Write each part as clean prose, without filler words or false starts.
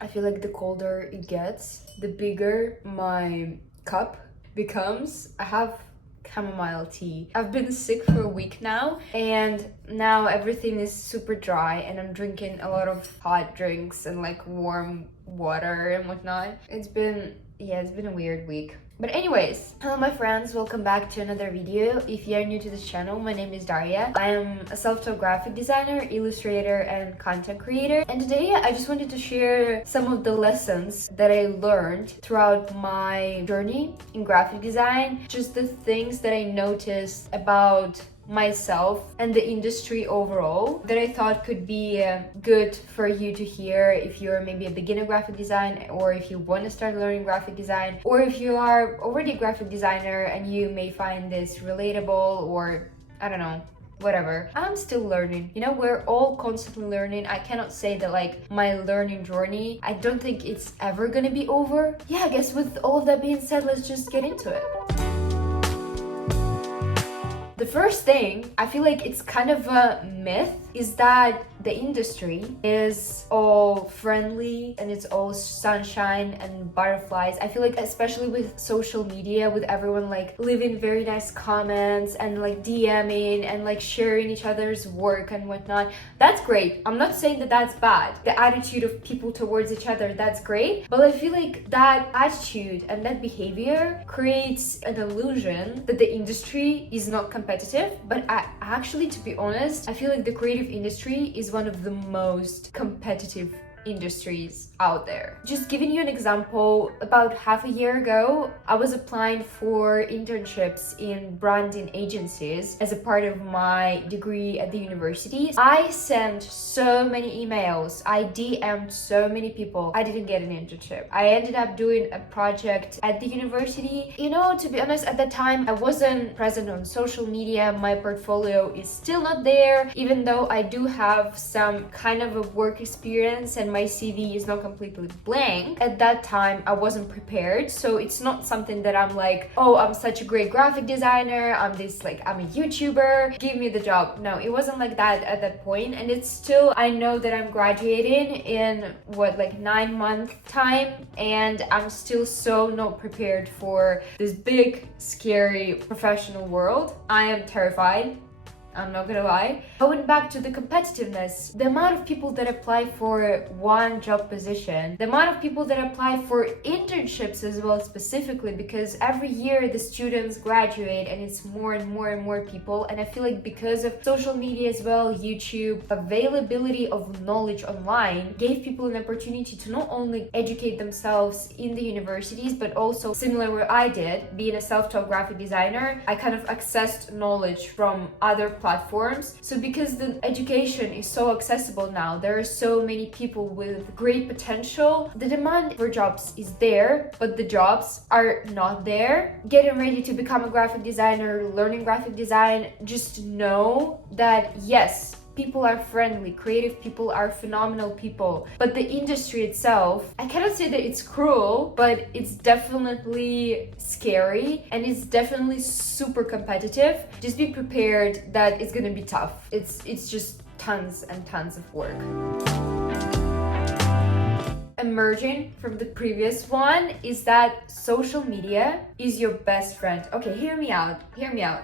I feel like the colder it gets, the bigger my cup becomes. I have chamomile tea. I've been sick for a week now, and now everything is super dry, and I'm drinking a lot of hot drinks and like warm water and whatnot. It's been a weird week. But anyways, hello my friends, welcome back to another video. If you are new to this channel, my name is Daria. I am a self-taught graphic designer, illustrator, and content creator. And today I just wanted to share some of the lessons that I learned throughout my journey in graphic design. Just the things that I noticed about myself and the industry overall that I thought could be good for you to hear if you're maybe a beginner graphic design, or if you want to start learning graphic design, or if you are already a graphic designer and you may find this relatable, or I don't know, whatever. I'm still learning. You know, we're all constantly learning. I cannot say that like my learning journey, I don't think it's ever gonna be over. Yeah, I guess with all of that being said, let's just get into it. The first thing, I feel like it's kind of a myth, is that the industry is all friendly and it's all sunshine and butterflies. I feel like especially with social media, with everyone like leaving very nice comments and like DMing and like sharing each other's work and whatnot, that's great. I'm not saying that that's bad. The attitude of people towards each other, that's great. But I feel like that attitude and that behavior creates an illusion that the industry is not competitive. But actually, to be honest, I feel like the creative industry is one of the most competitive industries out there. Just giving you an example, about half a year ago, I was applying for internships in branding agencies as a part of my degree at the university. I sent so many emails, I DM'd so many people. I didn't get an internship. I ended up doing a project at the university. You know, to be honest, at that time, I wasn't present on social media. My portfolio is still not there, even though I do have some kind of a work experience and my CV is not completely blank. At that time, I wasn't prepared, so it's not something that I'm like, oh, I'm such a great graphic designer, I'm a YouTuber, give me the job. No, it wasn't like that at that point, and it's still, I know that I'm graduating in 9-month time, and I'm still so not prepared for this big, scary professional world. I am terrified. I'm not gonna lie. Going back to the competitiveness, the amount of people that apply for one job position, the amount of people that apply for internships as well, specifically because every year the students graduate and it's more and more and more people. And I feel like because of social media as well, YouTube, availability of knowledge online gave people an opportunity to not only educate themselves in the universities, but also similar where I did, being a self-taught graphic designer, I kind of accessed knowledge from other platforms. So because the education is so accessible now, there are so many people with great potential, the demand for jobs is there, but the jobs are not there. Getting ready to become a graphic designer, learning graphic design, just know that yes, people are friendly, creative people are phenomenal people, but the industry itself, I cannot say that it's cruel, but it's definitely scary and it's definitely super competitive. Just be prepared that it's gonna be tough. It's just tons and tons of work. Emerging from the previous one is that social media is your best friend. Okay, hear me out,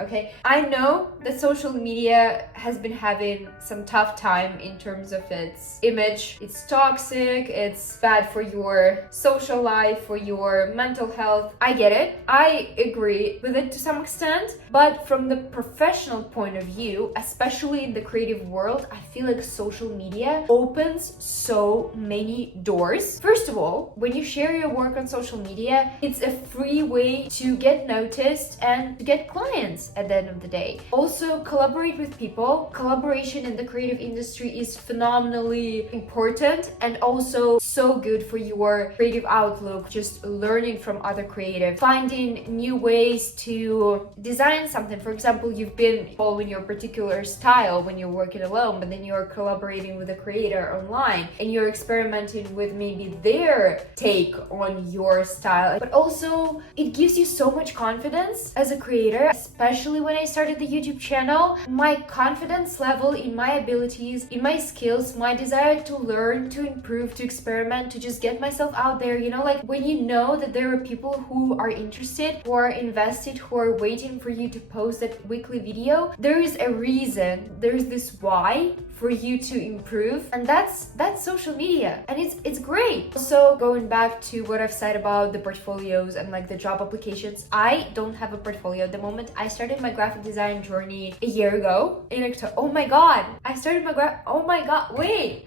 okay? I know that social media has been having some tough time in terms of its image. It's toxic, it's bad for your social life, for your mental health. I get it, I agree with it to some extent, but from the professional point of view, especially in the creative world, I feel like social media opens so many doors. First of all, when you share your work on social media, it's a free way to get noticed and to get clients at the end of the day. Also, collaborate with people. Collaboration in the creative industry is phenomenally important and also so good for your creative outlook, just learning from other creatives, finding new ways to design something. For example, you've been following your particular style when you're working alone, but then you're collaborating with a creator online and you're experimenting with maybe maybe their take on your style. But also it gives you so much confidence as a creator, especially when I started the YouTube channel. My confidence level in my abilities, in my skills, my desire to learn, to improve, to experiment, to just get myself out there, you know, like when you know that there are people who are interested, who are invested, who are waiting for you to post that weekly video, there is a reason, there's this why for you to improve, and that's social media, and it's great. So going back to what I've said about the portfolios and like the job applications, I don't have a portfolio at the moment. I started my graphic design journey a year ago in October. Oh my god, I started my oh my god, wait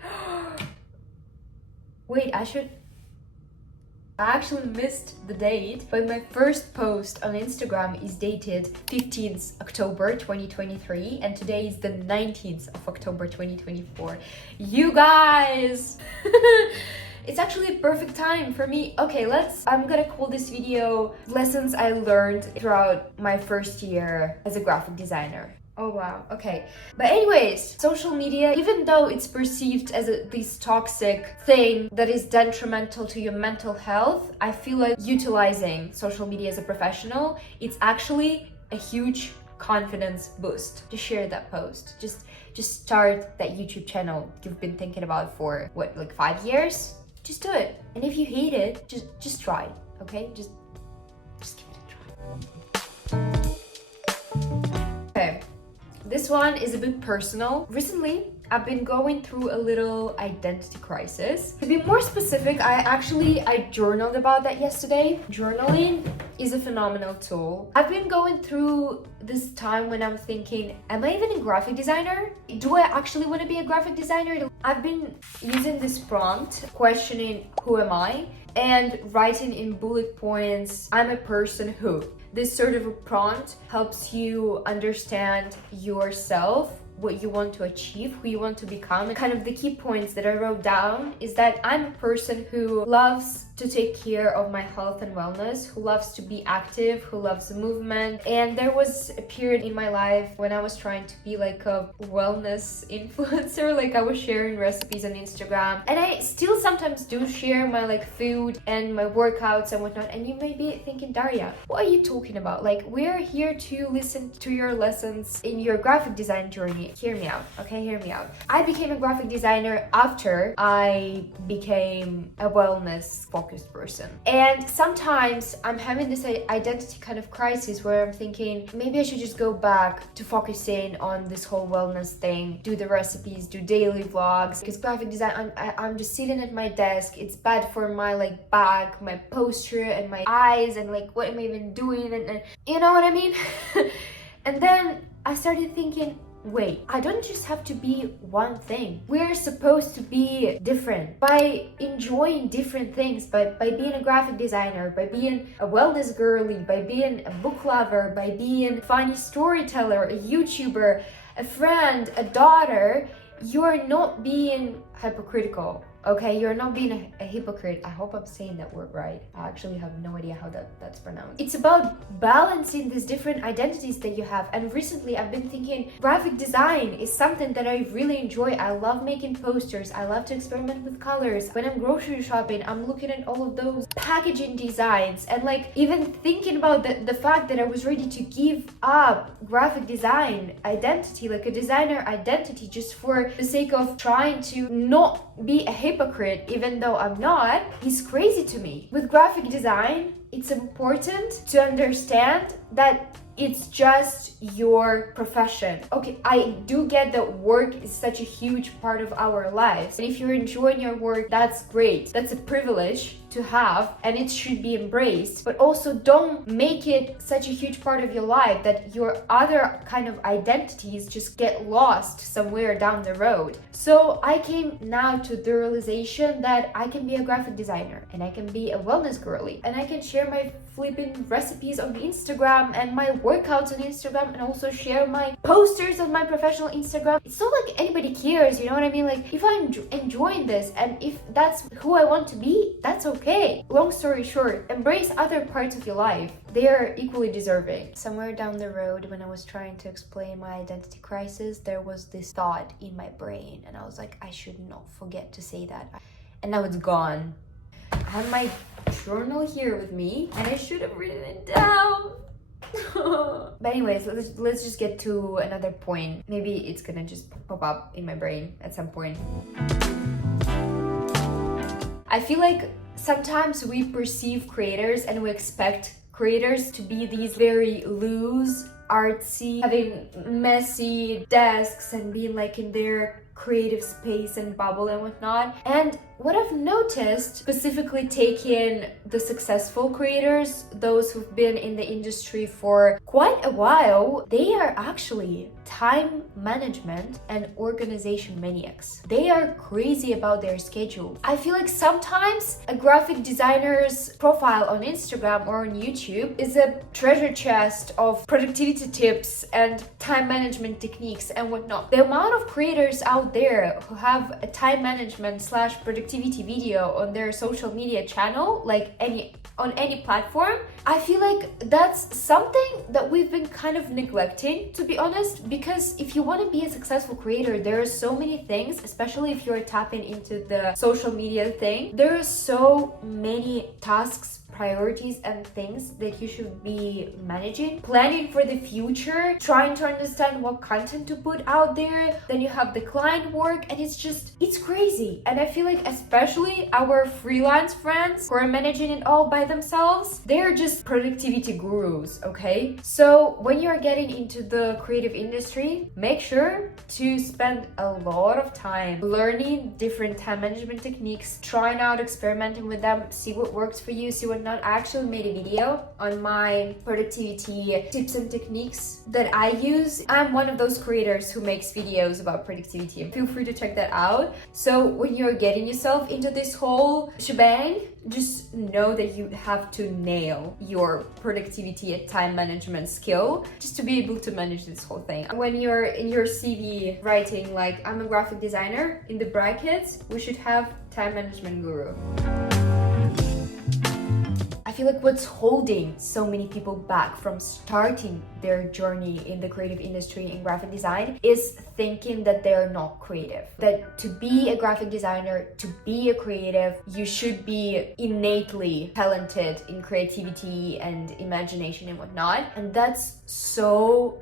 I actually missed the date, but my first post on Instagram is dated 15th October 2023, and today is the 19th of October 2024. You guys! It's actually a perfect time for me. Okay, I'm gonna call this video Lessons I Learned Throughout My First Year as a Graphic Designer. Oh wow, okay. But anyways, social media, even though it's perceived as this toxic thing that is detrimental to your mental health, I feel like utilizing social media as a professional, it's actually a huge confidence boost. Just share that post. Just start that YouTube channel you've been thinking about for what, like 5 years? Just do it. And if you hate it, just try, okay? Just give it a try. Okay. This one is a bit personal. Recently, I've been going through a little identity crisis. To be more specific, I journaled about that yesterday. Journaling is a phenomenal tool. I've been going through this time when I'm thinking, am I even a graphic designer? Do I actually want to be a graphic designer? I've been using this prompt, questioning who am I, and writing in bullet points, I'm a person who. This sort of a prompt helps you understand yourself, what you want to achieve, who you want to become. And kind of the key points that I wrote down is that I'm a person who loves to take care of my health and wellness, who loves to be active, who loves movement. And there was a period in my life when I was trying to be like a wellness influencer, like I was sharing recipes on Instagram, and I still sometimes do share my like food and my workouts and whatnot. And you may be thinking, Daria, what are you talking about? Like, we're here to listen to your lessons in your graphic design journey. Hear me out, okay? Hear me out. I became a graphic designer after I became a wellness focused person. And sometimes I'm having this identity kind of crisis where I'm thinking, maybe I should just go back to focusing on this whole wellness thing, do the recipes, do daily vlogs, because graphic design, I'm just sitting at my desk. It's bad for my like back, my posture, and my eyes, and like, what am I even doing? And you know what I mean? And then I started thinking, wait, I don't just have to be one thing. We're supposed to be different by enjoying different things, by being a graphic designer, by being a wellness girly, by being a book lover, by being a funny storyteller, a YouTuber, a friend, a daughter. You're not being hypocritical. Okay, you're not being a hypocrite. I hope I'm saying that word right. I actually have no idea how that's pronounced. It's about balancing these different identities that you have. And recently I've been thinking graphic design is something that I really enjoy. I love making posters. I love to experiment with colors. When I'm grocery shopping, I'm looking at all of those packaging designs, and like even thinking about the fact that I was ready to give up graphic design identity, like a designer identity, just for the sake of trying to not be a hypocrite, even though I'm not, is crazy to me. With graphic design, it's important to understand that it's just your profession. Okay, I do get that work is such a huge part of our lives. And if you're enjoying your work, that's great. That's a privilege to have, and it should be embraced. But also don't make it such a huge part of your life that your other kind of identities just get lost somewhere down the road. So I came now to the realization that I can be a graphic designer, and I can be a wellness girly, and I can share my flipping recipes on Instagram and my workouts on Instagram, and also share my posters on my professional Instagram. It's not like anybody cares, you know what I mean? Like, if I'm enjoying this and if that's who I want to be, that's okay. Long story short, embrace other parts of your life. They are equally deserving. Somewhere down the road, when I was trying to explain my identity crisis, there was this thought in my brain, and I was like, I should not forget to say that. and now it's gone. I have my journal here with me and I should have written it down. But anyways, let's just get to another point. Maybe it's gonna just pop up in my brain at some point. I feel like sometimes we perceive creators and we expect creators to be these very loose, artsy, having messy desks and being like in their creative space and bubble and whatnot. And what I've noticed, specifically taking the successful creators, those who've been in the industry for quite a while, they are actually time management and organization maniacs. They are crazy about their schedule. I feel like sometimes a graphic designer's profile on Instagram or on YouTube is a treasure chest of productivity tips and time management techniques and whatnot. The amount of creators out there who have a time management / productivity video on their social media channel, like on any platform, I feel like that's something that we've been kind of neglecting, to be honest, because if you want to be a successful creator, there are so many things, especially if you're tapping into the social media thing, there are so many tasks, priorities and things that you should be managing, planning for the future, trying to understand what content to put out there. Then you have the client work, and it's crazy. And I feel like especially our freelance friends who are managing it all by themselves, they're just productivity gurus, okay? So when you're getting into the creative industry, make sure to spend a lot of time learning different time management techniques, trying out, experimenting with them, see what works for you, see what not. I actually made a video on my productivity tips and techniques that I use. I'm one of those creators who makes videos about productivity. Feel free to check that out. So when you're getting yourself into this whole shebang, just know that you have to nail your productivity and time management skill just to be able to manage this whole thing. When you're in your CV writing like, I'm a graphic designer, in the brackets, we should have time management guru. I feel like what's holding so many people back from starting their journey in the creative industry in graphic design is thinking that they're not creative. That to be a graphic designer, to be a creative, you should be innately talented in creativity and imagination and whatnot. And that's so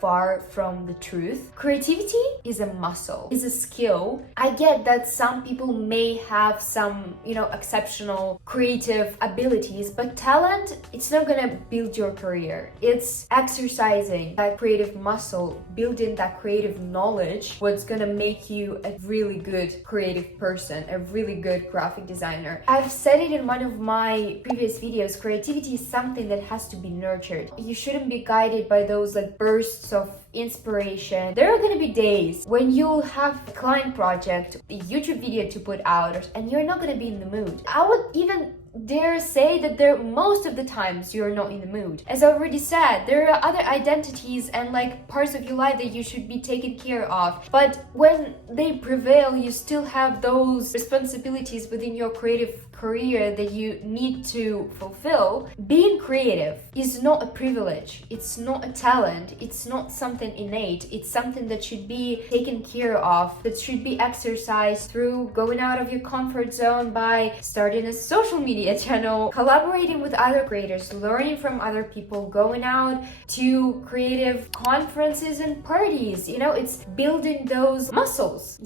far from the truth. Creativity is a muscle, is a skill. I get that some people may have some, exceptional creative abilities, but talent, it's not gonna build your career. It's exercising that creative muscle, building that creative knowledge, what's gonna make you a really good creative person, a really good graphic designer. I've said it in one of my previous videos, creativity is something that has to be nurtured. You shouldn't be guided by those like bursts of inspiration. There are gonna be days when you'll have a client project, a YouTube video to put out, and you're not gonna be in the mood. I would even dare say that most of the times you're not in the mood. As I already said, there are other identities and like parts of your life that you should be taken care of. But when they prevail, you still have those responsibilities within your creative career that you need to fulfill. Being creative is not a privilege, it's not a talent, it's not something innate, it's something that should be taken care of, that should be exercised through going out of your comfort zone by starting a social media channel, collaborating with other creators, learning from other people, going out to creative conferences and parties. It's building those muscles.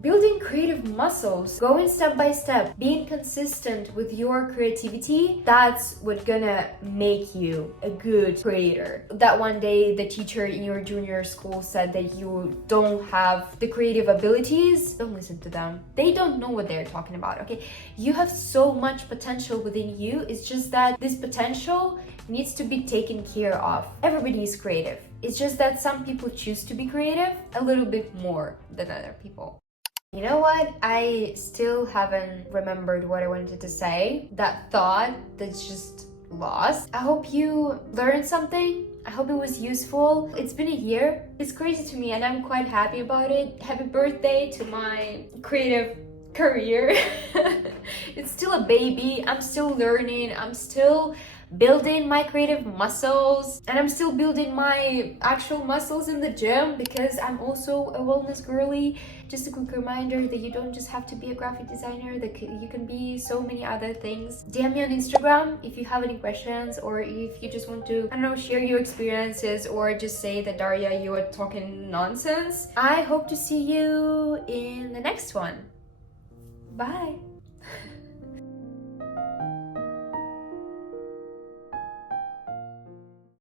Building creative muscles, going step by step, being consistent with your creativity, that's what's gonna make you a good creator. That one day the teacher in your junior school said that you don't have the creative abilities, don't listen to them. They don't know what they're talking about, okay? You have so much potential within you, it's just that this potential needs to be taken care of. Everybody is creative. It's just that some people choose to be creative a little bit more than other people. You know what? I still haven't remembered what I wanted to say. That thought that's just lost. I hope you learned something. I hope it was useful. It's been a year. It's crazy to me and I'm quite happy about it. Happy birthday to my creative career. It's still a baby. I'm still learning. I'm still building my creative muscles, and I'm still building my actual muscles in the gym because I'm also a wellness girly. Just a quick reminder that you don't just have to be a graphic designer, that you can be so many other things. DM me on Instagram if you have any questions, or if you just want to, I don't know, share your experiences, or just say that Daria, you are talking nonsense. I hope to see you in the next one. Bye.